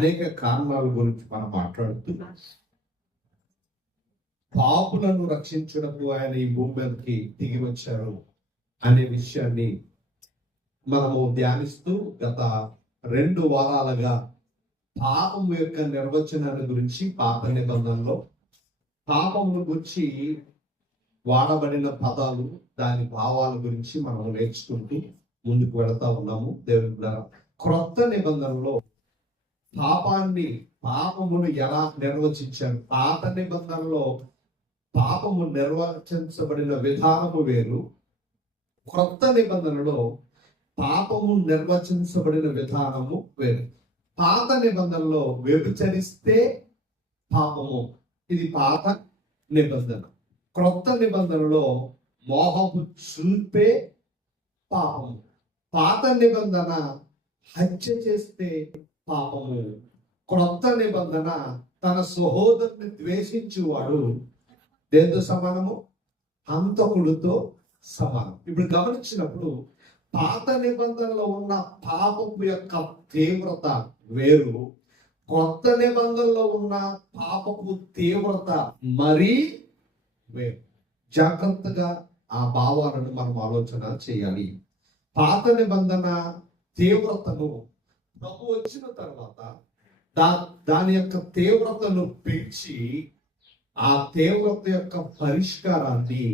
అనేక కారణాల గురించి మనం మాట్లాడుతూ పాపులను రక్షించుటకు ఆయన ఈ భూమి మీదకి దిగి వచ్చారు అనే విషయాన్ని మనము ధ్యానిస్తూ గత 2 వారాలుగా పాపము యొక్క నిర్వచనాల గురించి పాత నిబంధనలో పాపమును గురించి వాడబడిన పదాలు దాని భావాల గురించి మనం నేర్చుకుంటూ ముందుకు వెళతా ఉన్నాము. దేవుని ద్వారా క్రొత్త నిబంధనలో పాపమును ఎలా నిర్వచించారు? పాత నిబంధనలో పాపము నిర్వచించబడిన విధానము వేరు, క్రొత్త నిబంధనలో పాపము నిర్వచించబడిన విధానము వేరు. పాత నిబంధనలో వ్యభిచరిస్తే పాపము, ఇది పాత నిబంధన. క్రొత్త నిబంధనలో మోహము చూపే పాపము. పాత నిబంధన హత్య చేస్తే పాపము. క్రొత్త నిబంధన తన సహోదరుని ద్వేషించువాడు దేంతో సమానము? హంతకుడితో సమానం. ఇప్పుడు గమనించినప్పుడు పాత నిబంధనలో ఉన్న పాపము యొక్క తీవ్రత వేరు, కొత్త నిబంధనలో ఉన్న పాపపు తీవ్రత మరీ వేరు. జాగ్రత్తగా ఆ భావాలను మనం ఆలోచన చేయాలి. పాత నిబంధన తీవ్రతను ప్రభు వచ్చిన తర్వాత దాని యొక్క తీవ్రతను పెంచి ఆ తీవ్రత యొక్క పరిష్కారాన్ని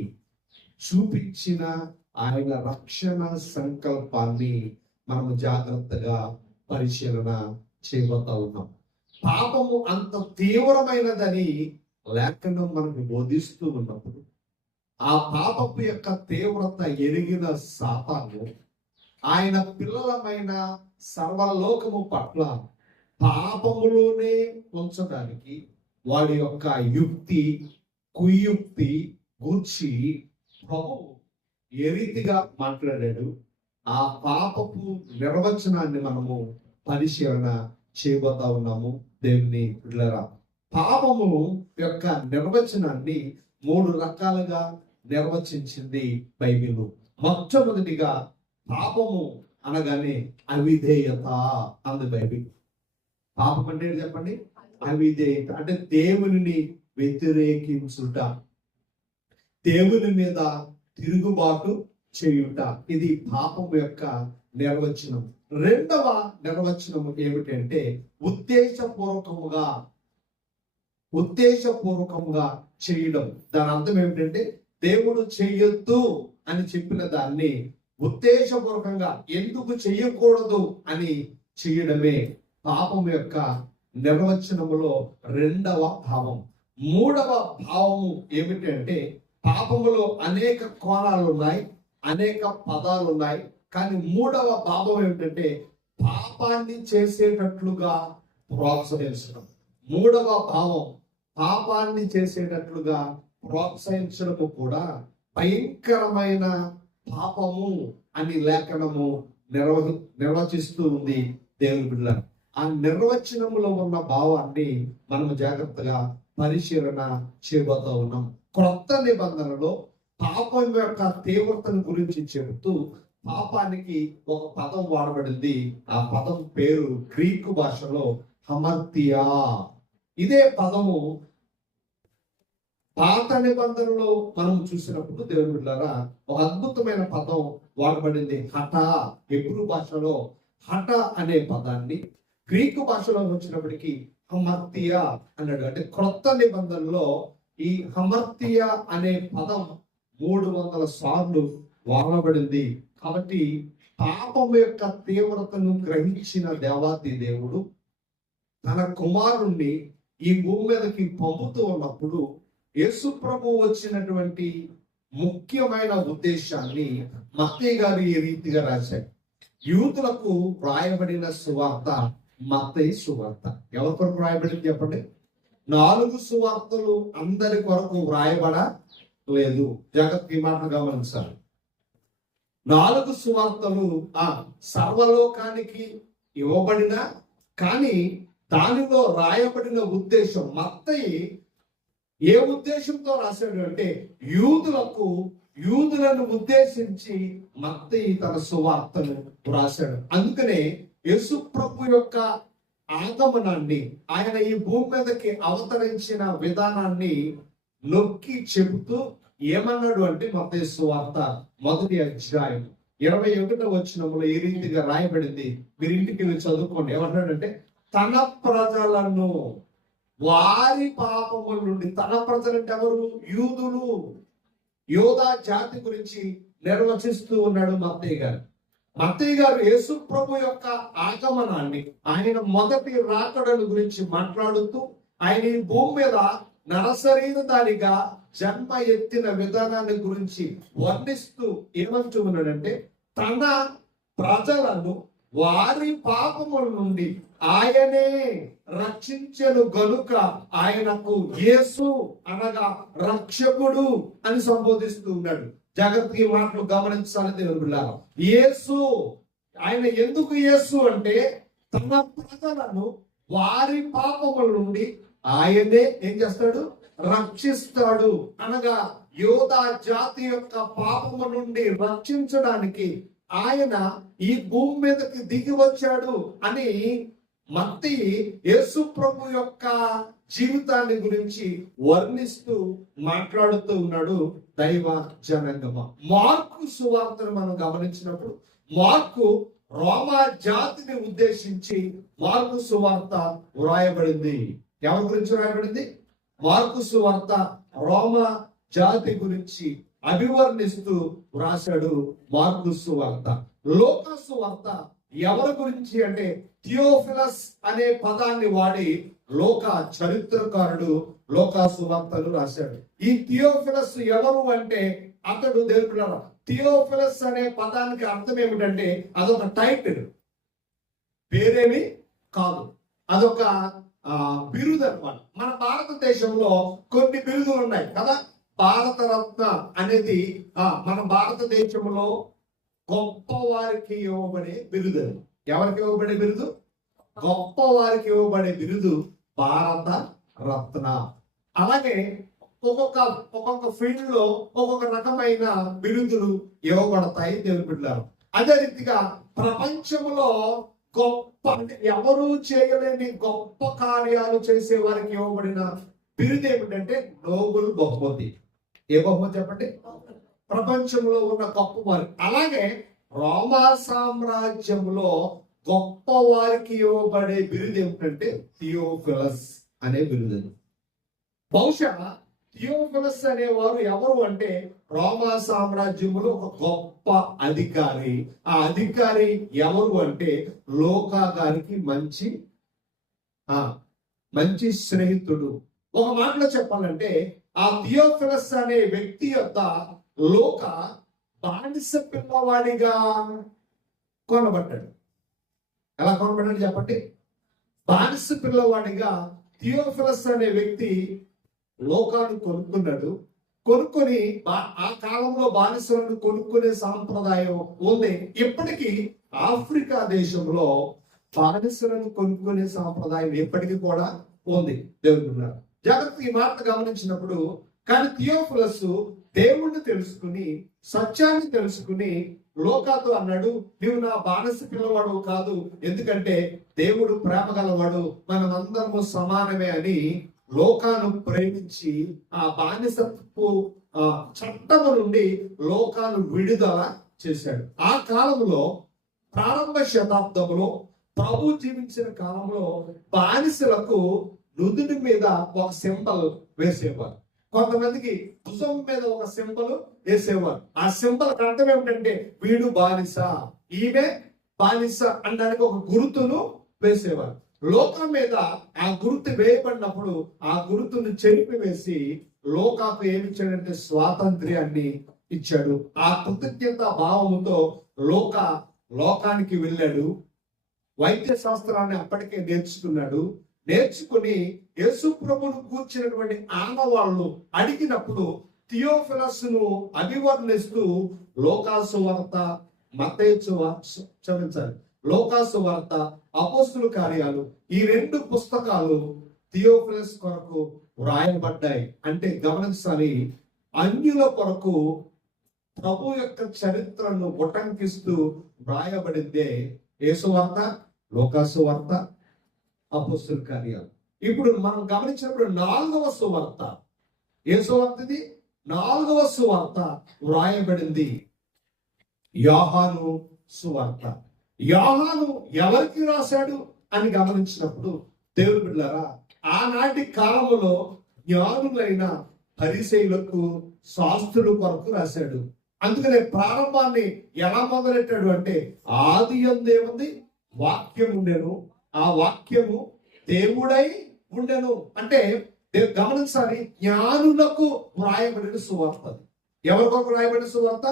చూపించిన ఆయన రక్షణ సంకల్పాన్ని మనము జాగ్రత్తగా పరిశీలన చేయబోతా ఉన్నాం. పాపము అంత తీవ్రమైనదని లేఖనం మనకు బోధిస్తూ ఉన్నప్పుడు ఆ పాపపు యొక్క తీవ్రత ఎరిగిన సాతాను ఆయన పిల్లలమైన సర్వలోకము పట్ల పాపములోనే ఉంచడానికి వాడి యొక్క యుక్తి కుయుక్తి గూర్చి ప్రభు ఏ రీతిగా మాట్లాడాడు, ఆ పాపపు నిర్వచనాన్ని మనము పరిశీలన చేయబోతా ఉన్నాము. దేవుని పిల్లరా, పాపము యొక్క నిర్వచనాన్ని 3 రకాలుగా నిర్వచించింది బైబిల్. మొట్టమొదటిగా పాపము అనగానే అవిధేయత అంది బైబిల్. పాపం అంటే చెప్పండి, అవిధేయత అంటే దేవుని వ్యతిరేకించుట, దేవుని మీద తిరుగుబాటు చేయుట. ఇది పాపం యొక్క నిర్వచనం. రెండవ నిర్వచనం ఏమిటంటే ఉద్దేశపూర్వకముగా చేయడం. దాని అర్థం ఏమిటంటే దేవుడు చెయ్యొద్దు అని చెప్పిన దాన్ని ఉద్దేశపూర్వకంగా ఎందుకు చెయ్యకూడదు అని చేయడమే పాపం యొక్క నిర్వచనములో రెండవ భావం. మూడవ భావము ఏమిటంటే పాపములో అనేక కోణాలు ఉన్నాయి, అనేక పదాలు ఉన్నాయి. కానీ మూడవ భావం ఏమిటంటే పాపాన్ని చేసేటట్లుగా ప్రోత్సహించడం. మూడవ భావం పాపాన్ని చేసేటట్లుగా ప్రోత్సహించడము కూడా భయంకరమైన పాపము అని లేఖనము నిర్వచిస్తూ ఉంది. దేవుని బిడ్డ, ఆ నిర్వచనములో ఉన్న భావాన్ని మనము జాగ్రత్తగా పరిశీలన చేయబోతా ఉన్నాం. క్రొత్త నిబంధనలో పాపం యొక్క తీవ్రతను గురించి చెబుతూ పాపానికి ఒక పదం వాడబడింది. ఆ పదం పేరు గ్రీకు భాషలో హమర్తియా. ఇదే పదము పాత నిబంధనలో మనం చూసినప్పుడు దేవుని బిడ్డలారా ఒక అద్భుతమైన పదం వాడబడింది, హఠ. హెబ్రూ భాషలో హఠ అనే పదాన్ని గ్రీకు భాషలో వచ్చినప్పటికీ హమర్తియా అన్నాడు. అంటే క్రొత్త నిబంధనలో ఈ హమర్తియా అనే పదం 300 సార్లు వాడబడింది. కాబట్టి పాపం యొక్క తీవ్రతను గ్రహించిన దేవాతి దేవుడు తన కుమారుణ్ణి ఈ భూమి మీదకి పంపుతూ ఉన్నప్పుడు యేసు ప్రభు వచ్చినటువంటి ముఖ్యమైన ఉద్దేశాన్ని మత్తయి గారు ఈ రీతిగా రాశారు. యూదులకు రాయబడిన సువార్త మత్తయి సువార్త. ఎవరి కొరకు రాయబడింది చెప్పండి? 4 సువార్తలు అందరి కొరకు వ్రాయబడలేదు. జాగ్రత్తగా మాట గమనించాలి. 4 సువార్తలు సర్వలోకానికి ఇవ్వబడిన, కానీ దానిలో రాయబడిన ఉద్దేశం మత్తయి ఏ ఉద్దేశంతో రాశాడు అంటే యూదులను ఉద్దేశించి మత్తయి తన సువార్తను రాశాడు. అందుకనే యేసు ప్రభు యొక్క ఆగమనాన్ని, ఆయన ఈ భూమి మీదకి అవతరించిన విధానాన్ని నొక్కి చెబుతూ ఏమన్నాడు అంటే మత్తయి సువార్త 1వ అధ్యాయం 21వ వచనంలో ఈ రీతిగా రాయబడింది. మీరు ఇంటికి వెళ్ళి చదువుకోండి. ఏమంటాడంటే తన ప్రజలను వారి పాపముల నుండి, తన ప్రజలంటే ఎవరు? యూదులు, యోధా జాతి గురించి నిర్వచిస్తూ ఉన్నాడు మత్తయి గారు. మత్తయి గారు యేసు ప్రభు యొక్క ఆగమనాన్ని, ఆయన మొదటి రాకడను గురించి మాట్లాడుతూ, ఆయన ఈ భూమి మీద నరశరీరధారిగా జన్మ ఎత్తిన విధానాన్ని గురించి వర్ణిస్తూ ఏమంటూ ఉన్నాడంటే తన ప్రజలను వారి పాపముల నుండి ఆయనే రక్షించెను గనుక ఆయనకు యేసు అనగా రక్షకుడు అని సంబోధిస్తూ ఉన్నాడు. జాగ్రత్తగా ఈ మాటలు గమనించాలని దేవుని బిడ్డలారా. యేసు, ఆయన ఎందుకు యేసు అంటే తన ప్రజలను వారి పాపముల నుండి ఆయనే ఏం చేస్తాడు? రక్షిస్తాడు. అనగా యోధా జాతి యొక్క పాపము నుండి రక్షించడానికి ఆయన ఈ భూమి మీదకి దిగి వచ్చాడు అని మత్తయి యేసు ప్రభు యొక్క జీవితాన్ని గురించి వర్ణిస్తూ మాట్లాడుతూ ఉన్నాడు దైవ జనాంగమ. మార్కు సువార్తను మనం గమనించినప్పుడు మార్కు రోమా జాతిని ఉద్దేశించి మార్కు సువార్త వ్రాయబడింది. ఎవరి గురించి వ్రాయబడింది? మార్కు సువార్త రోమా జాతి గురించి అభివర్ణిస్తూ వ్రాసాడు మార్కు సువార్త. లూకా సువార్త ఎవరి గురించి అంటే థియోఫిలస్ అనే పదాన్ని వాడి లోకా చరిత్రకారుడు లోకా సువార్తను రాశాడు. ఈ థియోఫిలస్ ఎవరు అంటే అతడు దేవుడు. థియోఫిలస్ అనే పదానికి అర్థం ఏమిటంటే అదొక టైటిల్, పేరేమి కాదు, అదొక బిరుదు అన్నమాట. మన భారతదేశంలో కొన్ని బిరుదులు ఉన్నాయి కదా. భారత రత్న అనేది మన భారతదేశంలో గొప్ప వారికి ఇవ్వబడే బిరుదు. ఎవరికి ఇవ్వబడే బిరుదు? గొప్ప వారికి ఇవ్వబడే బిరుదు భారత రత్న. అలాగే ఒక్కొక్క ఫీల్డ్ లో ఒక్కొక్క రకమైన బిరుదులు ఇవ్వబడతాయి దేవుని బిడ్డలారా. అదే రీతిగా ప్రపంచంలో గొప్ప, ఎవరు చేయలేని గొప్ప కార్యాలు చేసే వారికి ఇవ్వబడిన బిరుదు ఏమిటంటే నోబెల్ బహుమతి. ఏ బహుమతి చెప్పండి? ప్రపంచంలో ఉన్న గొప్ప వారు. అలాగే రోమా సామ్రాజ్యంలో గొప్ప వారికి ఇవ్వబడే బిరుదు ఏమిటంటే థియోఫిలస్ అనే బిరుదు. బహుశా థియోఫిలస్ అనేవారు ఎవరు అంటే రోమా సామ్రాజ్యంలో ఒక గొప్ప అధికారి. ఆ అధికారి ఎవరు అంటే లోకా గారికి మంచి స్నేహితుడు. ఒక మాటలో చెప్పాలంటే ఆ థియోఫిలస్ అనే వ్యక్తి యొక్క లోక బానిస పిల్లవాడిగా కొనబడ్డాడు. ఎలా కొనబడ్డాడు చెప్పండి? బానిస పిల్లవాడిగా థియోఫిలస్ అనే వ్యక్తి లోకాన్ని కొనుక్కున్నాడు. కొనుక్కొని ఆ కాలంలో బానిసలను కొనుక్కునే సాంప్రదాయం ఉంది. ఇప్పటికీ ఆఫ్రికా దేశంలో బానిసలను కొనుక్కునే సాంప్రదాయం ఎప్పటికీ కూడా ఉంది. దేవుడు జాగ్రత్త ఈ మాట గమనించినప్పుడు, కానీ థియోఫిలస్ దేవుణ్ణి తెలుసుకుని సత్యాన్ని తెలుసుకుని లోకాతో అన్నాడు, నీవు నా బానిస పిల్లవాడు కాదు, ఎందుకంటే దేవుడు ప్రేమ గలవాడు, మనమందరము సమానమే అని లోకాను ప్రేమించి ఆ బానిసపు చట్టము నుండి లోకాను విడుదల చేశాడు. ఆ కాలంలో ప్రారంభ శతాబ్దంలో ప్రభు జీవించిన కాలంలో బానిసలకు నుదుటి మీద ఒక సింబల్ వేసేవారు. కొంతమందికి భుజం మీద ఒక సింబల్ వేసేవారు. ఆ సింబల్ అర్థం ఏమిటంటే వీడు బానిస, ఈమె బానిస అనడానికి ఒక గుర్తును వేసేవారు. లోకం మీద ఆ గుర్తు వేయబడినప్పుడు ఆ గుర్తును చెరిపివేసి లోకాకు ఏమిచ్చాడంటే స్వాతంత్ర్యాన్ని ఇచ్చాడు. ఆ కృతజ్ఞత భావంతో లోకానికి వెళ్ళాడు. వైద్య శాస్త్రాన్ని అప్పటికే నేర్చుకుని యేసు ప్రభువును కూర్చున్నటువంటి ఆనవాళ్ళు అడిగినప్పుడు థియోఫిలస్ ను అభివర్ణిస్తూ లోకాసు వార్త, లోకాసు వార్త, అపోస్తుల కార్యాలు, ఈ 2 పుస్తకాలు థియోఫిలస్ కొరకు వ్రాయబడ్డాయి. అంటే గమనించాలి, అన్యుల కొరకు ప్రభు యొక్క చరిత్రను ఉటంకిస్తూ వ్రాయబడిందే యేసు వార్త, లోకాసు వార్త, అపొస్తలుల కార్యాలు. ఇప్పుడు మనం గమనించినప్పుడు 4వ సువార్త, ఏ సువార్త ఇది? 4వ సువార్త వ్రాయబడింది యోహాను సువార్త. యోహాను ఎవరికి రాశాడు అని గమనించినప్పుడు దేవుని బిడ్డలారా, ఆనాటి కాలంలో జ్ఞానులైన పరిసయ్యులకు, శాస్త్రుల కొరకు రాశాడు. అందుకనే ప్రారంభాన్ని ఎలా మొదలెట్టాడు అంటే, ఆది యందేముంది? వాక్యం ఉండెను, ఆ వాక్యము దేవుడై ఉండెను. అంటే గమనించాలి, జ్ఞానులకు వ్రాయబడిన సువార్త. ఎవరి కొరకు వ్రాయబడిన సువార్త?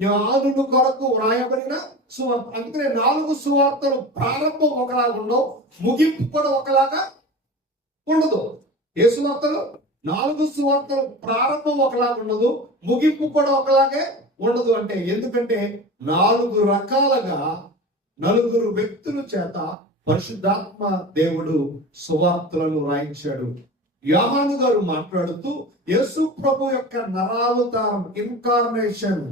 జ్ఞానుల కొరకు వ్రాయబడిన సువార్త. అందుకనే 4 సువార్తలు ప్రారంభం ఒకలాగా ఉండవు, ముగింపు కూడా ఒకలాగా ఉండదు. ఏ సువార్తలు? 4 సువార్తలు ప్రారంభం ఒకలాగా ఉండదు, ముగింపు కూడా ఒకలాగే ఉండదు. అంటే ఎందుకంటే 4 రకాలుగా 4 వ్యక్తుల చేత పరిశుద్ధాత్మ దేవుడు సువార్తలను రాయించాడు. యోహాను గారు మాట్లాడుతూ యేసు ప్రభు యొక్క నరావతారం, ఇన్కార్నేషన్,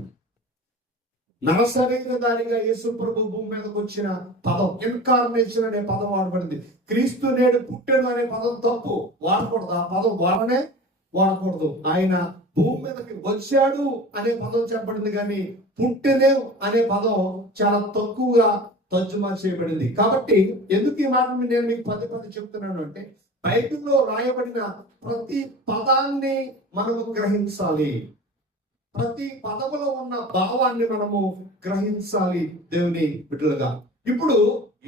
నరశరీరధారిగా యేసు ప్రభు భూమి మీదకి వచ్చిన పదం ఇన్కార్నేషన్ అనే పదం వాడబడింది. క్రీస్తు నేడు పుట్టెను అనే పదం తప్పు, వాడకూడదు. ఆ పదం వాడకూడదు. ఆయన భూమి మీదకి వచ్చాడు అనే పదం చెప్పబడింది, కానీ పుట్టెనే అనే పదం చాలా తక్కువగా తర్జుమా చేయబడింది. కాబట్టి ఎందుకు ఈ మాట నేను మీకు పదే చెప్తున్నాను అంటే, బైబిల్లో రాయబడిన ప్రతి పదాన్ని మనము గ్రహించాలి, ప్రతి పదములో ఉన్న భావాన్ని మనము గ్రహించాలి దేవుని బిడ్డలుగా. ఇప్పుడు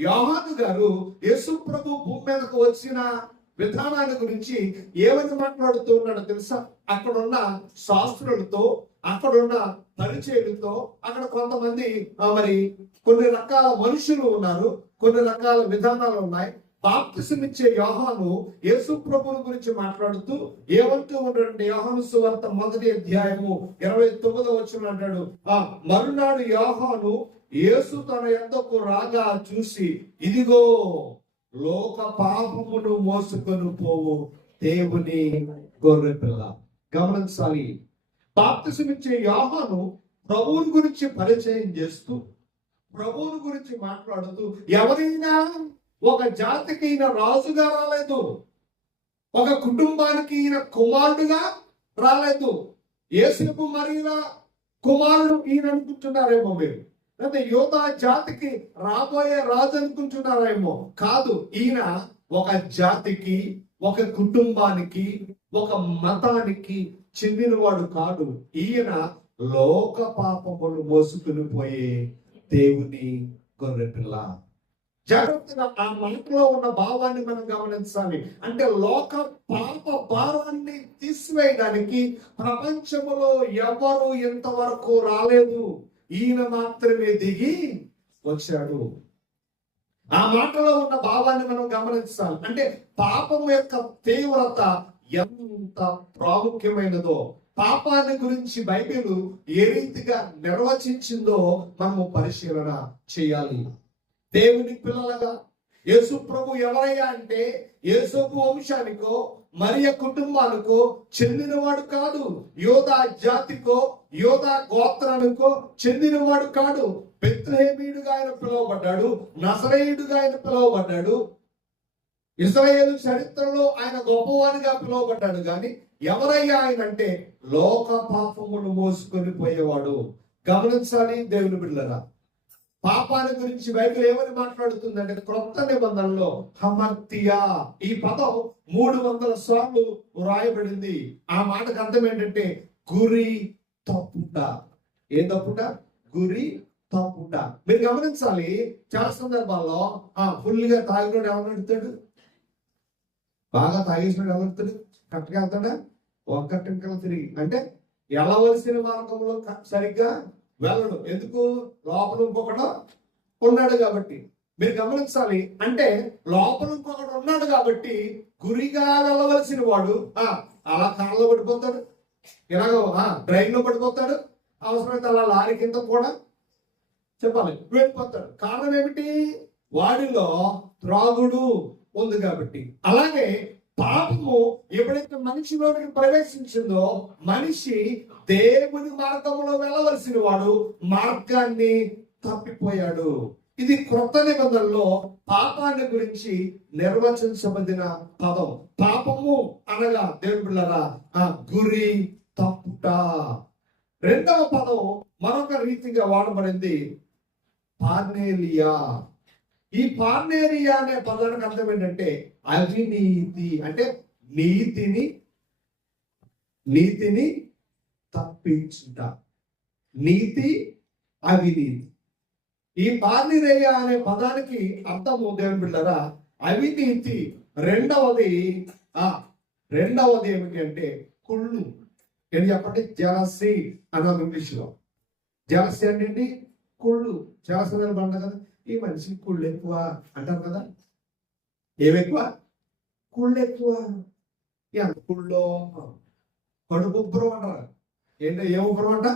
యోహాను గారు యేసు ప్రభు భూమి మీదకు వచ్చిన విధానాన్ని గురించి ఏమని మాట్లాడుతూ ఉన్నాడో తెలుసా? అక్కడున్న శాస్త్రులతో, అక్కడున్న పరిచయులతో, అక్కడ కొంతమంది మరి కొన్ని రకాల మనుషులు ఉన్నారు, కొన్ని రకాల విధానాలు ఉన్నాయి. బాప్తిసం ఇచ్చే యోహాను యేసు ప్రభువుని గురించి మాట్లాడుతూ ఏమంటూ ఉన్నాడంటే, యోహాను సువార్త 1వ అధ్యాయము 29వ వచనం అంటాడు, మరునాడు యోహాను యేసు తన యొద్దకు రాగా చూసి, ఇదిగో లోక పాపమును మోసుకొని పోవు దేవుని గొర్రె పిల్ల. గమనించాలి, బాప్తిసం ఇచ్చే యోహాను ప్రభువుని గురించి పరిచయం చేస్తూ, ప్రభువుని గురించి మాట్లాడుతూ, ఎవరైనా ఒక జాతికి ఈయన రాజుగా రాలేదు, ఒక కుటుంబానికి ఈయన కుమారుడుగా రాలేదు. యేసేపు మరియల కుమారుడు ఈయన అనుకుంటున్నారేమో మీరు, లేదా యోధా జాతికి రాబోయే రాజు అనుకుంటున్నారేమో. కాదు, ఈయన ఒక జాతికి, ఒక కుటుంబానికి, ఒక మతానికి చెందినవాడు కాదు. ఈయన లోక పాపములు మోసుకుని పోయే దేవుని గొర్రెపిల్ల. జాగ్రత్తగా ఆ మనసులో ఉన్న భావాన్ని మనం గమనించాలి. అంటే లోక పాప భారాన్ని తీసివేయడానికి ప్రపంచంలో ఎవరు ఇంతవరకు రాలేదు, ఈయన మాత్రమే దిగి వచ్చాడు. ఆ మాటలో ఉన్న భావాన్ని మనం గమనించాలి. అంటే పాపం యొక్క తీవ్రత ఎంత ప్రాముఖ్యమైనదో, పాపాన్ని గురించి బైబిల్ ఏ రీతిగా నిర్వచించిందో మనము పరిశీలన చేయాలి. దేవుని పిల్లలుగా యేసు ప్రభు ఎవరయ్యా అంటే, యేసోపు వంశానికో మరియ కుటుంబానికో చెందినవాడు కాదు, యోధా జాతికో యోధా గోత్రానికో చెందినవాడు కాడు. బెత్లెహేమీయుడుగా ఆయన పిలువబడ్డాడు, నజరేయుడుగా ఆయన పిలువబడ్డాడు, ఇశ్రాయేలు చరిత్రలో ఆయన గొప్పవాడిగా పిలువబడ్డాడు. కానీ ఎవరయ్యా ఆయన అంటే, లోక పాపములు మోసుకొని పోయేవాడు. గమనించాలి దేవుని బిడ్డలారా, పాపాన్ని గురించి బైబిల్ ఏమని మాట్లాడుతుందంటే, క్రొత్త నిబంధనలో హమర్తియా ఈ పదం 300 సార్లు వ్రాయబడింది. ఆ మాటకు అర్థం ఏంటంటే గురి తప్పుట. ఏ తప్పుట? గురి తప్పుట. మీరు గమనించాలి, చాలా సందర్భాల్లో ఫుల్ గా తాగినోడు ఎవరు నడుతాడు, బాగా తాగేసినాడు ఎవరు నడుతాడు, కరెక్ట్గా వెళ్తాడా? ఒక్కటింకలు తిరిగి, అంటే వెళ్ళవలసిన మార్గంలో సరిగ్గా వెళ్ళడు. ఎందుకు? లోపల ఇంకొకడు ఉన్నాడు కాబట్టి. మీరు గమనించాలి, అంటే లోపల ఇంకొకడు ఉన్నాడు కాబట్టి గురిగా వెళ్ళవలసిన వాడు అలా కాళ్ళలో పడిపోతాడు, ఇలాగో ట్రైన్ లో పడిపోతాడు, అవసరమైతే అలా లారీ కింద కూడా చెప్పాలి వెళ్ళిపోతాడు. కారణం ఏమిటి? వాడిలో త్రాగుడు ఉంది కాబట్టి. అలాగే పాపము ఎప్పుడైతే మనిషిలోనికి ప్రవేశించిందో, మనిషి దేవుని మార్గంలో వెళ్ళవలసిన వాడు మార్గాన్ని తప్పిపోయాడు. ఇది క్రొత్త నిబంధనలో పాపాన్ని గురించి నిర్వచించబడిన పదం. పాపము అనగా దేవుని బిడ్డలారా గురి తప్పుట. రెండవ పదం మరొక రీతిగా వాడబడింది పార్నేలియా. ఈ పార్నేలియా అనే పదానికి అర్థం ఏంటంటే అవినీతి, అంటే నీతిని తప్పించుట. నీతి, అవినీతి. ఈ పార్నేలియా అనే పదానికి అర్థము దేవుని బిడ్డలారా అవినీతి. రెండవది ఏమిటి అంటే కుళ్ళు. ఏంటి చెప్పండి? జలసీ అన్నాం ఇంగ్లీష్ లో. జలసీ అంటే కుళ్ళు. జలసీ పంట కదా, ఈ మనిషికి కుళ్ళు ఎక్కువ అంటారు కదా. ఏమెక్కువ? కుళ్ళు ఎక్కువ. ఎంత కుళ్ళో కడుపు ఉబ్బరం అంటారు. ఏంటో ఏ ఉబ్బరం అంట?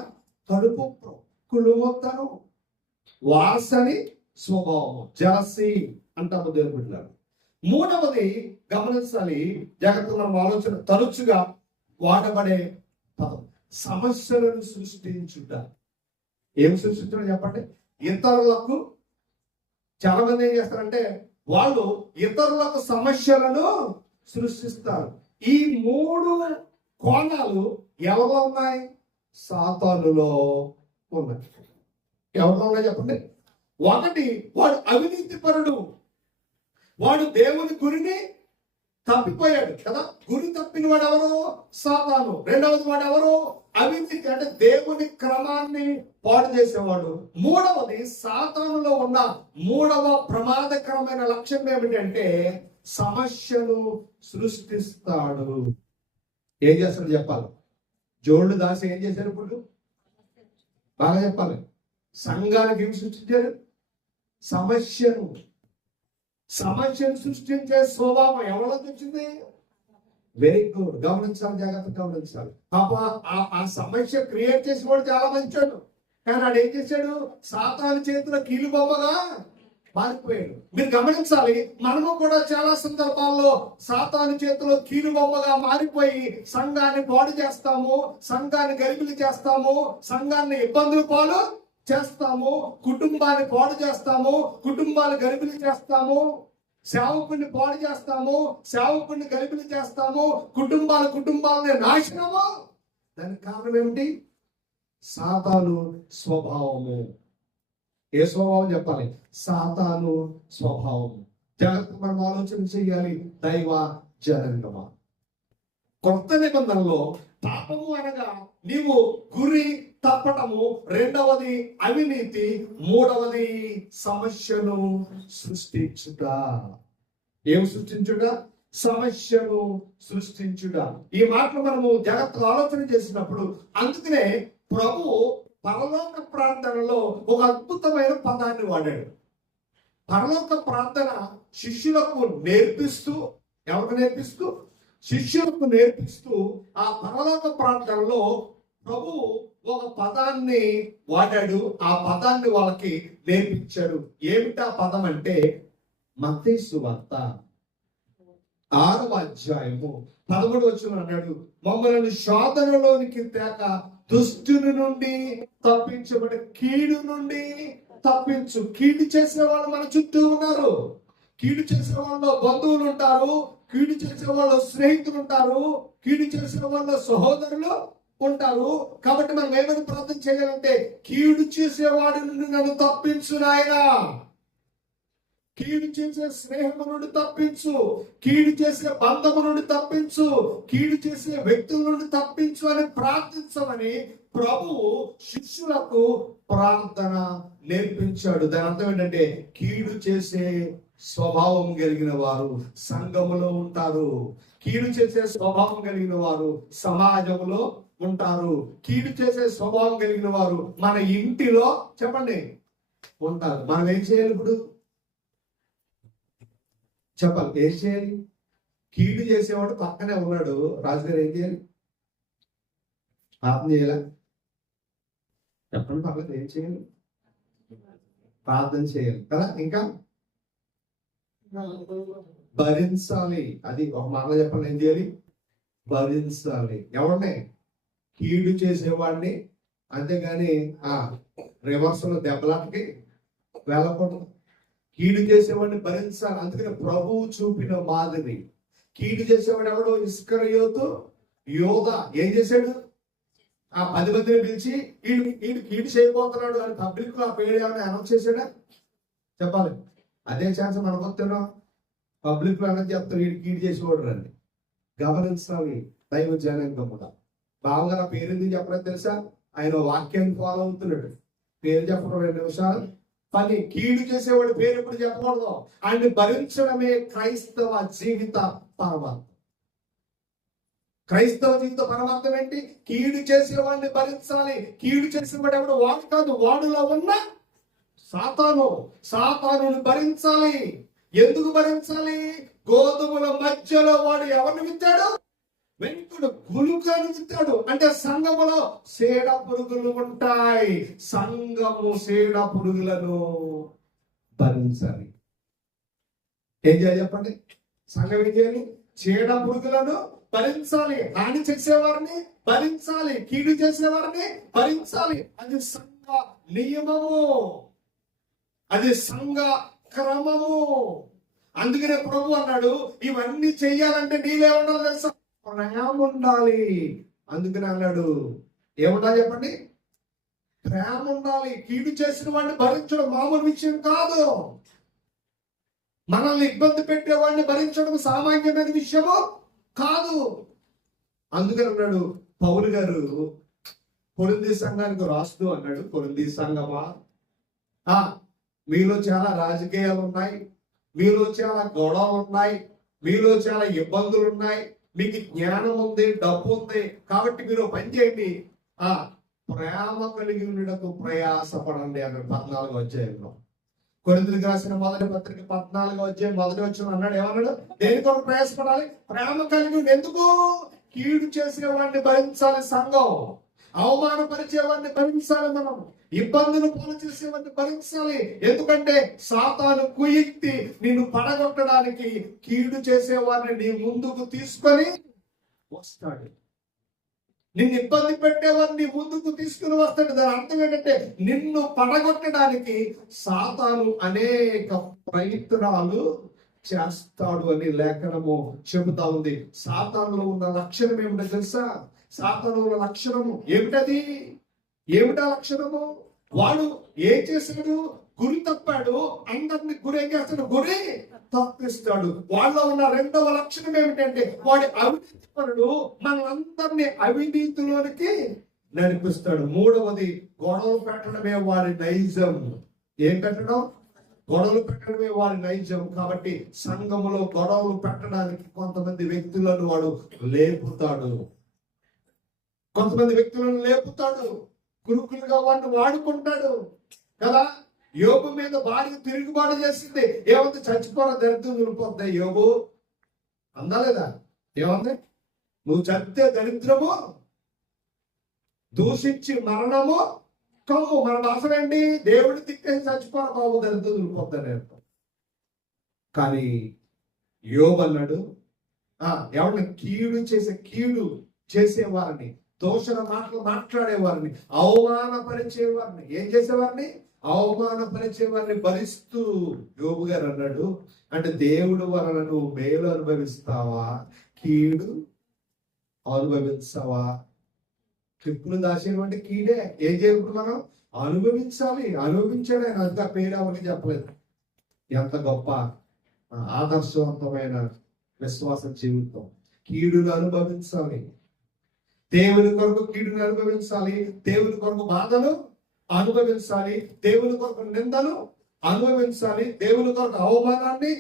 కడుపు ఉబ్బరం, కుళ్ళు మొత్తాను, వాసని స్వభావం, జలసీ అంటాము దేవుని బిడ్డలారా. మూడవది గమనించాలి, జాగ్రత్తగా మనం ఆలోచన తరచుగా వాడబడే పదం సమస్యలను సృష్టించుట. ఏం సృష్టించడం చెప్పండి? ఇతరులకు, చాలా మంది ఏం చేస్తారంటే వాళ్ళు ఇతరులకు సమస్యలను సృష్టిస్తారు. ఈ మూడు కోణాలు ఎవరిలో ఉన్నాయి? సాతానులో ఉన్నాయి. ఎవరిలో ఉన్నాయి చెప్పండి? ఒకటి, వాడు అవినీతి పరుడు. వాడు దేవుని గురిని తప్పిపోయాడు కదా. గురి తప్పిన వాడు ఎవరు? సాతాను. రెండవది వాడు ఎవరు? అవినీతి, అంటే దేవుని క్రమాన్ని పాడు చేసేవాడు. మూడవది సాతానులో ఉన్న మూడవ ప్రమాదకరమైన లక్ష్యం ఏమిటంటే సమస్యను సృష్టిస్తాడు. ఏం చేస్తాడు చెప్పాలి? జోళ్ళు దాసి ఏం చేశారు? ఇప్పుడు బాగా చెప్పాలి. సంఘానికి ఏం సృష్టించారు? సమస్యను సృష్టించే స్వభావం ఎవరికి వచ్చింది? Very good. గమనించాలి, జాగ్రత్తగా గమనించాలి. పాప ఆ సమస్య క్రియేట్ చేసి కూడా చాలా మంచాడు, కానీ ఆడు ఏం చేశాడు? సాతాను చేతిలో కీలుబొమ్మగా మారిపోయాడు. మీరు గమనించాలి, మనము కూడా చాలా సందర్భాల్లో సాతాను చేతిలో కీలుబొమ్మగా మారిపోయి సంఘాన్ని పాడు చేస్తాము, సంఘాన్ని గలిబిలి చేస్తాము, సంఘాన్ని ఇబ్బందులు పాలు చేస్తాము, కుటుంబాన్ని పాడు చేస్తాము, కుటుంబాన్ని గలిబిలి చేస్తాము, సేవకుడిని పాడు చేస్తాము, సేవకుడిని గలిబిలి చేస్తాము, కుటుంబాలని నాశనము. దానికి కారణం ఏమిటి? సాతాను స్వభావము. ఏ స్వభావం చెప్పాలి? సాతాను స్వభావము. జాగ్రత్త మనం ఆలోచన చేయాలి. దైవ జనాంగమా, కొత్త నిబంధనలో పాపము అనగా నీవు గురి తప్పటము, రెండవది అవినీతి, మూడవది సమస్యను సృష్టించుట. ఏం సృష్టించుట? సమస్యను సృష్టించుట. ఈ మాటలు మనము జాగ్రత్తగా ఆలోచన చేసినప్పుడు, అందుకనే ప్రభు పరలోక ప్రార్థనలో ఒక అద్భుతమైన పదాన్ని వాడాడు. పరలోక ప్రార్థన శిష్యులకు నేర్పిస్తూ, ఎవరికి నేర్పిస్తూ? శిష్యులకు నేర్పిస్తూ ఆ పరలోక ప్రార్థనలో ప్రభు ఒక పదాన్ని వాడాడు. ఆ పదాన్ని వాళ్ళకి నేర్పించాడు. ఏమిటా పదం అంటే మత్తయి సువార్త 6వ అధ్యాయము 11వ వచనం అన్నాడు, మమ్మల్ని శోధనలోనికి తేక దుష్టుని నుండి తప్పించబడి కీడు నుండి తప్పించు. కీడు చేసే వాళ్ళు మన చుట్టూ ఉన్నారు. కీడు చేసే వాళ్ళు బంధువులు ఉంటారు, కీడు చేసే వాళ్ళు స్నేహితులు ఉంటారు, కీడు చేసే వాళ్ళు సహోదరులు ఉంటారు. కాబట్టి మనం ఏమైనా ప్రార్థన చేయాలంటే, కీడు చేసేవాడి నుండి నన్ను తప్పించు నాయనా, కీడు చేసే స్నేహము నుండి తప్పించు, కీడు చేసే బంధము నుండి తప్పించు, కీడు చేసే వ్యక్తుల నుండి తప్పించు అని ప్రార్థించమని ప్రభువు శిష్యులకు ప్రార్థన నేర్పించాడు. దాని అర్థం ఏంటంటే కీడు చేసే స్వభావం కలిగిన వారు సంఘములో ఉంటారు, కీడు చేసే స్వభావం కలిగిన వారు సమాజంలో ఉంటారు, కీడు చేసే స్వభావం కలిగిన వారు మన ఇంటిలో చెప్పండి ఉంటారు. మనం ఏం చేయాలి? ఇప్పుడు చెప్పాలి, ఏం చేయాలి? కీడు చేసేవాడు పక్కనే ఉన్నాడు, రాజుగారు ఏం చేయాలి? ప్రార్థన చేయాల? చెప్పండి, పక్కన ఏం చేయాలి? ప్రార్థన చేయాలి కదా. ఇంకా భరించాలి. అది ఒక మాటలో చెప్పండి, ఏం చేయాలి? భరించాలి. ఎవరిని? కీడు చేసేవాడిని. అంతేగాని రివర్స్ లో దెబ్బలాటకి వెళ్ళకూడదు. కీడు చేసేవాడిని భరించాలి. అందుకని ప్రభువు చూపిన మాదిరి. కీడు చేసేవాడు ఎవడో ఇస్కరియోతు యోధా ఏం చేశాడు? ఆ 10 మందిని పిలిచి వీడు కీడు చేయబోతున్నాడు అని పబ్లిక్ లో ఆ పేరు ఏమైనా అనౌన్స్ చేశాడా? చెప్పాలి. అదే ఛాన్స్ మనకు వస్తున్నాం. పబ్లిక్ లో అనౌన్స్ చెప్తారు వీడు కీడు చేసేవాడు రండి. గమనించాలి దైవ జనాంగం కూడా. బావగారు ఆ పేరు ఎందుకు చెప్పలేదు తెలుసా? ఆయన వాక్యాన్ని ఫాలో అవుతున్నాడు. పేరు చెప్పడం 2 నిమిషాలు పని. కీడు చేసేవాడు పేరు ఎప్పుడు చెప్పకూడదు. ఆయన్ని భరించడమే క్రైస్తవ జీవిత పరమార్థం. క్రైస్తవ జీవిత పరమార్థం ఏంటి? కీడు చేసేవాడిని భరించాలి. కీడు చేసేవాడు ఎవడు? వాడు కాదు, వాడులో ఉన్న సాతానుని భరించాలి. ఎందుకు భరించాలి? గోధుమల మధ్యలో వాడు ఎవరిని విత్తాడు? వెంకుడు గులుకను విత్తాడు. అంటే సంఘములో సేడ పురుగులు ఉంటాయి. సంఘము సేడ పురుగులను భరించాలి. ఏం చేయాలి చెప్పండి? సంఘం ఏం చేయాలి? చీడ పురుగులను భరించాలి. హాని చేసేవారిని భరించాలి. కీడు చేసేవారిని భరించాలి. అది సంఘ నియమము, అది సంఘ క్రమము. అందుకనే ప్రభు అన్నాడు, ఇవన్నీ చెయ్యాలంటే నీవే ఉండాలి తెలుసా? ప్రేమ ఉండాలి. అందుకనే అన్నాడు, ఏముండాలి చెప్పండి? ప్రేమ ఉండాలి. కీడు చేసిన వాడిని భరించడం మామూలు విషయం కాదు. మనల్ని ఇబ్బంది పెట్టేవాడిని భరించడం సామాన్యమైన విషయము కాదు. అందుకని అన్నాడు పౌలు గారు కొరింథీ సంఘానికి రాస్తూ అన్నాడు, కొరింథీ సంఘమా, మీలో చాలా రాజకీయాలు ఉన్నాయి, మీలో చాలా గొడవలు ఉన్నాయి, మీలో చాలా ఇబ్బందులు ఉన్నాయి, మీకు జ్ఞానం ఉంది, డబ్బు ఉంది, కాబట్టి మీరు పని చేయండి, ప్రేమ కలిగి ఉండటకు ప్రయాసపడండి అన్నాడు 14వ అధ్యాయంలో. కొరింథీయులకు రాసిన మొదటి పత్రిక 14వ అధ్యాయం 1వ వచనం అన్నాడు. ఏమన్నాడు? దేని కొరకు ప్రయాసపడాలి? ప్రేమ కలిగి. ఎందుకు? కీడు చేసేవాడిని భరించాలి సంఘం, అవమానపరిచేవాడిని భరించాలి, మనం ఇబ్బందులు పాలు చేసేవాడిని భరించాలి. ఎందుకంటే సాతాను కుయుక్తి నిన్ను పడగొట్టడానికి కీడు చేసేవాడిని నీ ముందుకు తీసుకొని వస్తాడు. నిన్ను ఇబ్బంది పెట్టేవారిని ముందుకు తీసుకుని వస్తాడు. దాని అర్థం ఏంటంటే నిన్ను పడగొట్టడానికి సాతాను అనేక ప్రయత్నాలు చేస్తాడు అని లేఖనము చెబుతా ఉంది. సాతానులో ఉన్న లక్షణం ఏమిటో తెలుసా? సాతానులో ఉన్న లక్షణము ఏమిటది? ఏమిటా లక్షణము? వాడు ఏం చేశాడు? గురి తప్పాడు. అందరిని గురి ఏం చేస్తాడు? గురి తప్పిస్తాడు. వాళ్ళలో ఉన్న 2వ లక్షణం ఏమిటంటే వాడి అవినీతిపరుడు మనందరినీ అవినీతిలోనికి నడిపిస్తాడు. 3వది గొడవలు పెట్టడమే వారి నైజం. ఏం పెట్టడం? గొడవలు పెట్టడమే వారి నైజం. కాబట్టి సంఘములో గొడవలు పెట్టడానికి కొంతమంది వ్యక్తులను వాడు లేపుతాడు. కొంతమంది వ్యక్తులను లేపుతాడు, కురుకులుగా వాడిని వాడుకుంటాడు కదా. యోబు మీద భార్య తిరుగుబాటు చేసింది. ఏమంది? చచ్చిపోరా దరిద్రం నిలిపోద్ది. యోబు అందా లేదా? ఏమంది? నువ్వు చస్తే దరిద్రము, దూషించి మరణము కమ్ము. మన భాషమేంటి? దేవుడి తిట్టేసి చచ్చిపోరా బాబు, దరిద్రం నిలిపోద్దని అర్థం. కానీ యోబు అన్నాడు, ఎవరిని కీడు చేసేవారిని, దోషణ మాటలు మాట్లాడేవారిని, అవమానపరిచేవారిని, ఏం చేసేవారిని? అవమానపరిచేవారిని భరిస్తూ యోబు గారు అన్నాడు, అంటే దేవుడు వలన నువ్వు మేలు అనుభవిస్తావా, కీడు అనుభవిస్తావా? చెప్పులు దాచేయడం అంటే కీడే. ఏం చేయకూడదు? మనం అనుభవించాలి. అనుభవించాడు ఆయన. అంతా పేరావని చెప్పలేదు. ఎంత గొప్ప ఆదర్శవంతమైన విశ్వాస జీవితం. కీడును అనుభవించాలి. దేవుని కొరకు కీడును అనుభవించాలి. దేవుని కొరకు బాధను అనుభవించాలి. దేవుని కొరకు నిందను అనుభవించాలి. దేవుని కొరకు అవమానాన్ని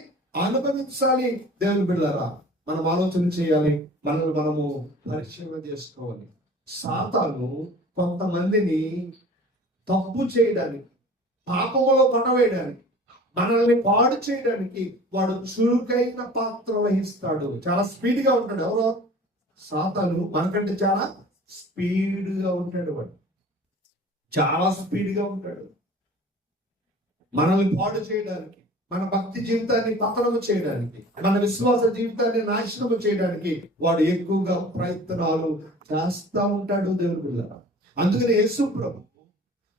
అనుభవించాలి. దేవుని బిడ్డలారా, మనం ఆలోచన చేయాలి, మనల్ని మనము పరిశీలన చేసుకోవాలి. సాతాను కొంతమందిని తప్పు చేయడానికి, పాపములో పడవేయడానికి, మనల్ని పాడు చేయడానికి వాడు చురుకైన పాత్ర వహిస్తాడు. చాలా స్పీడ్ గా ఉంటాడు. ఎవరో? సాతాను మనకంటే చాలా స్పీడ్ గా ఉంటాడు. వాడు చాలా స్పీడ్ గా ఉంటాడు. మనల్ని పాడు చేయడానికి, మన భక్తి జీవితాన్ని పతనము చేయడానికి, మన విశ్వాస జీవితాన్ని నాశనము చేయడానికి వాడు ఎక్కువగా ప్రయత్నాలు చేస్తూ ఉంటాడు. దేవుని బిడ్డలారా, అందుకని యేసు ప్రభు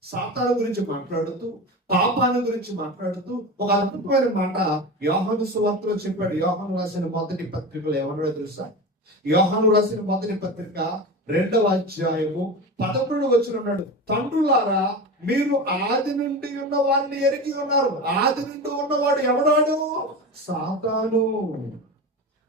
సాతాను గురించి మాట్లాడుతూ, పాపాన్ని గురించి మాట్లాడుతూ ఒక అద్భుతమైన మాట యోహాను సువార్తలో చెప్పాడు. యోహాను రాసిన మొదటి పత్రికలో ఏమన్నాడో తెలుసా? యోహాను రాసిన మొదటి పత్రిక 2వ అధ్యాయము 11వ వచనం అన్నాడు, తండ్రులారా మీరు ఆది నుండి ఉన్న వారిని ఎరిగి ఉన్నారు. ఆది నుండి ఉన్నవాడు ఎవడాడు? సాతాను.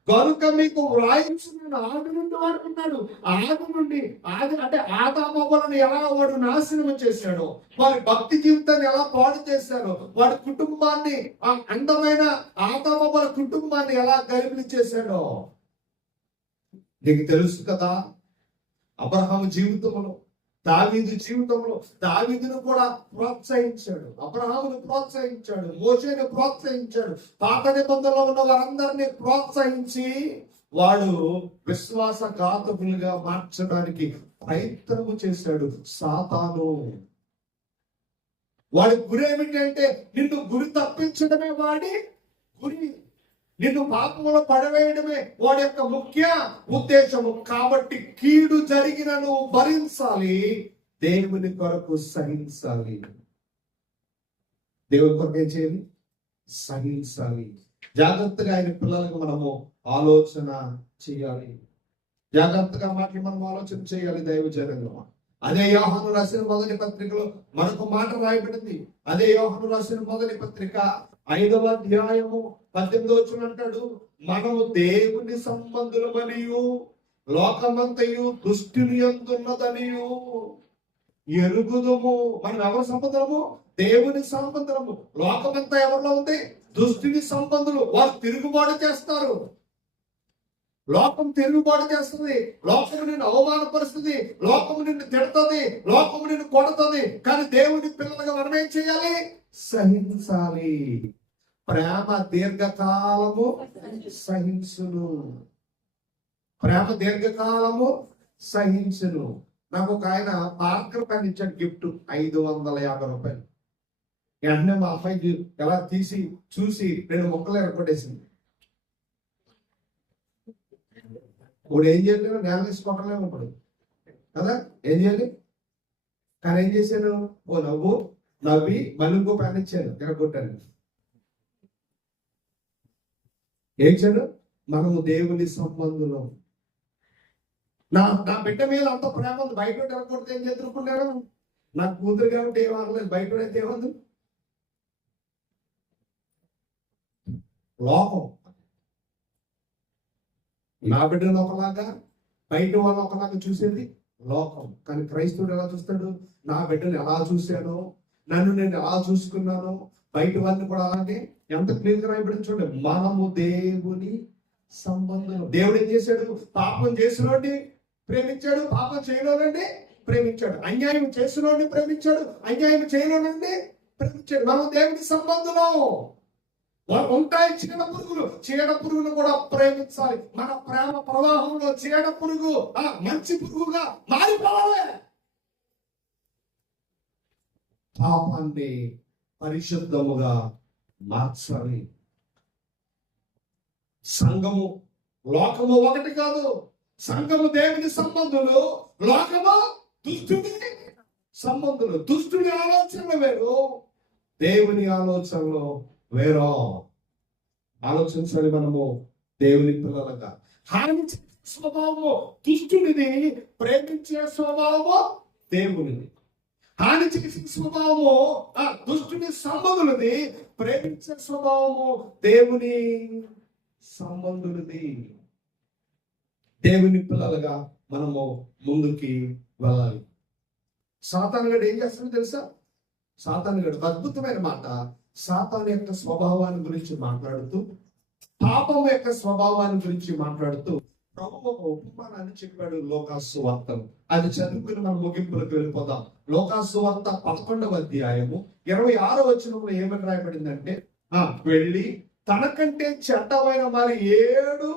కనుక మీకు వ్రాయించిన ఆది నుండి వాడుకున్నాడు. ఆది నుండి, ఆది అంటే ఆదామవ్వలను ఎలా వాడు నాశనం చేశాడో, వారి భక్తి జీవితాన్ని ఎలా పాడు చేశాడో, వాడి కుటుంబాన్ని, ఆ అందమైన ఆదామవ్వల కుటుంబాన్ని ఎలా గలిబిలి చేశాడో నీకు తెలుసు కదా. అబ్రహాము జీవితంలో, దావీదు జీవితంలో దావీదును కూడా ప్రోత్సహించాడు, అబ్రహామును ప్రోత్సహించాడు, మోషేను ప్రోత్సహించాడు, పాత నిబంధనలో ఉన్న వారందరినీ ప్రోత్సహించి వాడు విశ్వాసఘాతకులుగా మార్చడానికి ప్రయత్నము చేశాడు సాతాను. వాడి గురి ఏమిటంటే నిన్ను గురి తప్పించడమే వాడి గురి, నిన్ను పాపములో పడవేయడమే వాడి యొక్క ముఖ్య ఉద్దేశము. కాబట్టి కీడు జరిగిన నువ్వు భరించాలి, దేవుని కొరకు సహించాలి. దేవుని కొరకు ఏం చేయాలి? సహించాలి. జాగ్రత్తగా ఆయన పిల్లలకు మనము ఆలోచన చేయాలి, జాగ్రత్తగా మాటలు మనం ఆలోచన చేయాలి దైవజనంలో. అదే యోహాను రాసిన మొదటి పత్రికలో మరొక మాట రాయబడింది. అదే యోహాను రాసిన మొదటి పత్రిక 5వ అధ్యాయము 18వ వచనం అంటాడు, మనము దేవుని సంబంధులమనియు లోకమంతయు దుష్టుని యందున్నదనియు ఎరుగుదుము. మనం ఎవరి సంబంధము? దేవుని సంబంధము. లోకమంతా ఎవరిలో ఉంది? దుష్టుని సంబంధులు. వారు తిరుగుబాటు చేస్తారు, లోకం తిరుగుబాటు చేస్తుంది, లోకము నిన్ను అవమానపరుస్తుంది, లోకము నిన్ను తిడుతుంది, లోకము నిన్ను కొడుతుంది. కానీ దేవుని పిల్లలుగా మనం ఏం చేయాలి? సహించాలి. ప్రేమ దీర్ఘకాలము సహించును, ప్రేమ దీర్ఘకాలము సహించును. నాకు ఒక ఆయన పార్కర్ పెన్ ఇచ్చాడు గిఫ్ట్, 550 రూపాయలు. వెంటనే మా అమ్మాయి ఎలా తీసి చూసి 2 ముక్కలు ఎరగొట్టేసింది. ఇప్పుడు ఏం చేయలేము, నేల తీసి కొట్టలేము ఇప్పుడు కదా, ఏం చేయాలి? కానీ ఏం చేశాను, ఓ నవ్వి మళ్ళీ ఇంకో పెన్ ఇచ్చాను, ఎరగొట్టాను. ఏం చేయను? మనము దేవుని సంబంధంలో. నా బిడ్డ మీద అంత ప్రేమ ఉంది, బయట ఎరగొడితే ఏం చేతురుకున్నాడు? నా కూతురు కాబట్టి ఏమనలేదు, బయట అయితే ఏమంది? లోకం. నా బిడ్డను ఒకలాగా, బయట వాళ్ళు ఒకలాగా చూసేది లోకం. కానీ క్రైస్తవుడు ఎలా చూస్తాడు? నా బిడ్డను ఎలా చూశానో, నన్ను నేను ఎలా చూసుకున్నానో, బయట వాళ్ళని కూడా అలాగే. ఎంత క్లియర్గా రాయబడి చూడండి, మనము దేవుని సంబంధం. దేవుడు ఏం చేశాడు? పాపం చేసినోడిని ప్రేమించాడు, పాపం చేయలోనండి ప్రేమించాడు. అన్యాయం చేసినోడిని ప్రేమించాడు, అన్యాయం చేయలోనండి ప్రేమించాడు. మనం దేవుని సంబంధంలో ఉంటాయి చీడ పురుగులు, చీడ పురుగును కూడా ప్రేమించాలి. మన ప్రేమ ప్రవాహంలో చీడ పురుగు మంచి పురుగుగా మారిపోవాలి. పాపాన్ని పరిశుద్ధముగా మార్చాలి. సంఘము, లోకము ఒకటి కాదు. సంఘము దేవుని సంబంధులు, లోకము దుష్టుని సంబంధులు. దుష్టుని ఆలోచనలు వేరు, దేవుని ఆలోచనలు వేరో. ఆలోచించాలి మనము దేవుని పిల్లలుగా. హాని స్వభావము దుష్టునిది, ప్రేమించే స్వభావము దేవునిది. హాని చేసే స్వభావము దుష్టుని సంబంధులది, ప్రేమించే స్వభావము దేవుని సంబంధులది. దేవుని పిల్లలుగా మనము ముందుకి వెళ్ళాలి. సాతాను గడు ఏం చేస్తాడో తెలుసా? సాతాను గడు అద్భుతమైన మాట. సాతాను యొక్క స్వభావాన్ని గురించి మాట్లాడుతూ, పాపం యొక్క స్వభావాన్ని గురించి మాట్లాడుతూ ప్రభువు ఒక ఉపమానాన్ని చెప్పాడు లోకాసు సువార్తను. అది చదువుకుని మనం ముగింపులకు వెళ్ళిపోదాం. లోకాసు సువార్త 11వ అధ్యాయము 26వ వచనంలో ఏమని రాయబడిందంటే, వెళ్ళి తనకంటే చెడ్డమైన మరి 7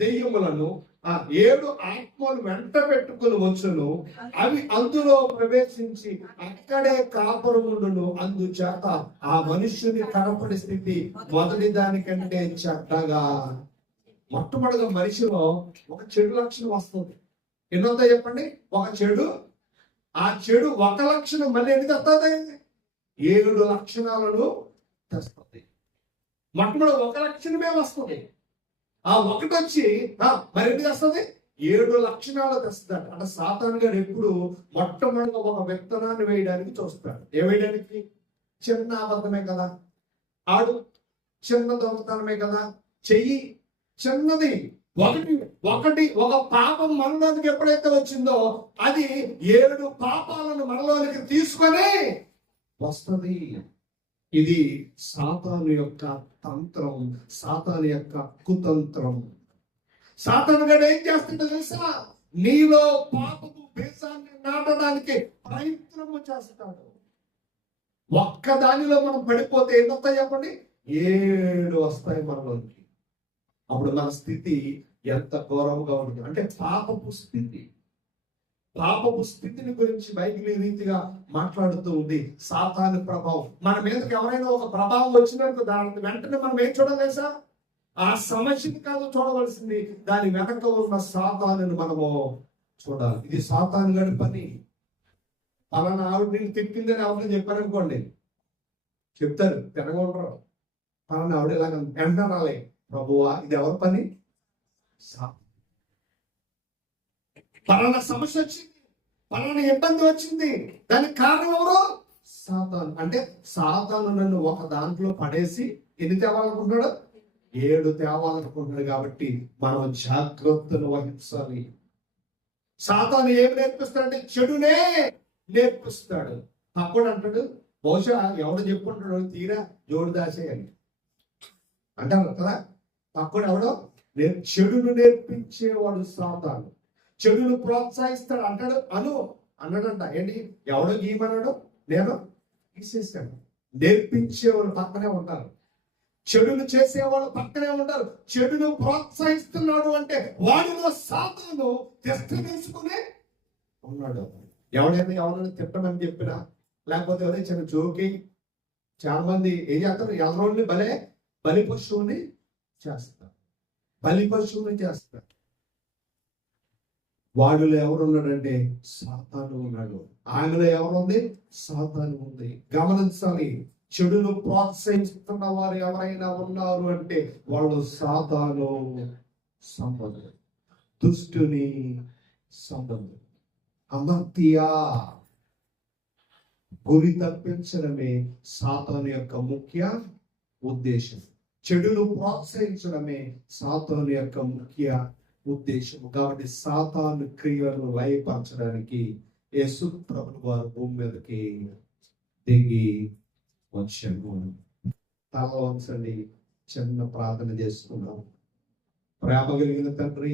దెయ్యములను 7 ఆత్మలు వెంట పెట్టుకుని వచ్చును, అవి అందులో ప్రవేశించి అక్కడే కాపురముండును. అందుచేత ఆ మనుష్యుని కనపడి స్థితి మొదటి దానికంటే చెడ్డగా. మొట్టమొదటిగా మనిషిలో ఒక చెడు లక్షణం వస్తుంది. ఎన్నోదో చెప్పండి? ఒక చెడు ఆ చెడు ఒక లక్షణం మళ్ళీ ఎన్ని తెస్తుంది? 7 లక్షణాలను తెస్తుంది. మొట్టమొదటి ఒక లక్షణమే వస్తుంది. ఆ ఒకటి వచ్చి మరెన్ని తెస్తుంది? 7 లక్షణాలు తెస్తాడు. అంటే సాతాను గారు ఎప్పుడు మొట్టమొదటిగా ఒక విత్తనాన్ని వేయడానికి చూస్తాడు. ఏవేయడానికి? చిన్న అబద్ధమే కదా, ఆడు చిన్న దొంగతనమే కదా, చెయ్యి చిన్నది, ఒక పాపం మనలోనికి ఎప్పుడైతే వచ్చిందో అది 7 పాపాలను మనలోనికి తీసుకొని వస్తుంది. ఇది సాతాను యొక్క తంత్రం, సాతాను యొక్క కుతంత్రం. సాతాను గడు ఏం చేస్తుందో తెలుసా? నీలో పాపపు బీజాన్ని నాటడానికి ప్రయత్నము చేస్తాడు. ఒక్క దానిలో మనం పడిపోతే ఏంటొస్తాయి చెప్పండి? 7 వస్తాయి మనలోనికి. అప్పుడు మన స్థితి ఎంత ఘోరంగా ఉంటుంది అంటే పాపపు స్థితి. పాపపు స్థితిని గురించి బైబిల్ ఈ రీతిగా మాట్లాడుతూ ఉంది. సాతాను ప్రభావం మన మీదకి ఎవరైనా ఒక ప్రభావం వచ్చినట్టు దాని వెంటనే మనం ఏం చూడలేసా? ఆ సమస్యని కాదు చూడవలసింది, దాని వెనక ఉన్న సాతానుని మనము చూడాలి. ఇది సాతాను గడి పని. పలానా ఆవిడ నేను తిట్టిందని ఎవరిని చెప్పారనుకోండి, చెప్తారు, తినగొంటారు. పలానా ఆవిడ ఇలాగ వెంటనే ప్రభువా ఇది ఎవరి పని? పలానా సమస్య వచ్చింది, పలానా ఇబ్బంది వచ్చింది, దానికి కారణం ఎవరు? సాతాను. అంటే సాతాను నన్ను ఒక దాంట్లో పడేసి ఎన్ని తేవాలనుకుంటున్నాడు? 7 తేవాలనుకుంటున్నాడు. కాబట్టి మనం జాగ్రత్తలు వహించాలి. సాతాను ఏమి నేర్పిస్తాడంటే చెడునే నేర్పిస్తాడు. అప్పుడు అంటాడు, బహుశా ఎవడు చెప్పుకుంటాడు, తీరా జోడు దాచేయాలి అంటారు కదా. అప్పుడు ఎవడో చెడును నేర్పించేవాడు సాతాను. చెడును ప్రోత్సహిస్తాడు అంటాడు. అన్నాడంట. ఏంటి? ఎవడో గీయమన్నాడు, నేను గీసేసాడు. నేర్పించేవాళ్ళు పక్కనే ఉంటారు, చెడును చేసేవాళ్ళు పక్కనే ఉంటారు. చెడును ప్రోత్సహిస్తున్నాడు అంటే వాడిలో సాతాను తీసుకునే ఉన్నాడు. ఎవడైనా ఎవరైనా తిట్టమని చెప్పినా, లేకపోతే ఎవరైనా చిన్న జోకి, చాలా మంది ఏం చేస్తారు? ఎవరోని బలి పశువుని చేస్తారు, బలి పశువుని చేస్తారు. వాడిలో ఎవరున్నాడంటే సాతాను ఉన్నాడు. ఆమెలో ఎవరుంది? సాతాను ఉంది. గమనించాలి. చెడును ప్రోత్సహిస్తున్న వారు ఎవరైనా ఉన్నారు అంటే వాళ్ళు సాతాను సంబంధం, దుష్టుని సంబంధం. అమర్తియా గురి తప్పించడమే సాతాను యొక్క ముఖ్య ఉద్దేశం. చెడును ప్రోత్సహించడమే సాతాను యొక్క ముఖ్య ఉద్దేశం. కాబట్టి సాతాను క్రియలను లయపరచడానికి యేసు ప్రభువు వారు భూమి మీదకి దిగి వచ్చాము. తల వంచండి, చిన్న ప్రార్థన చేసుకున్నాం. ప్రేమ కలిగిన తండ్రి,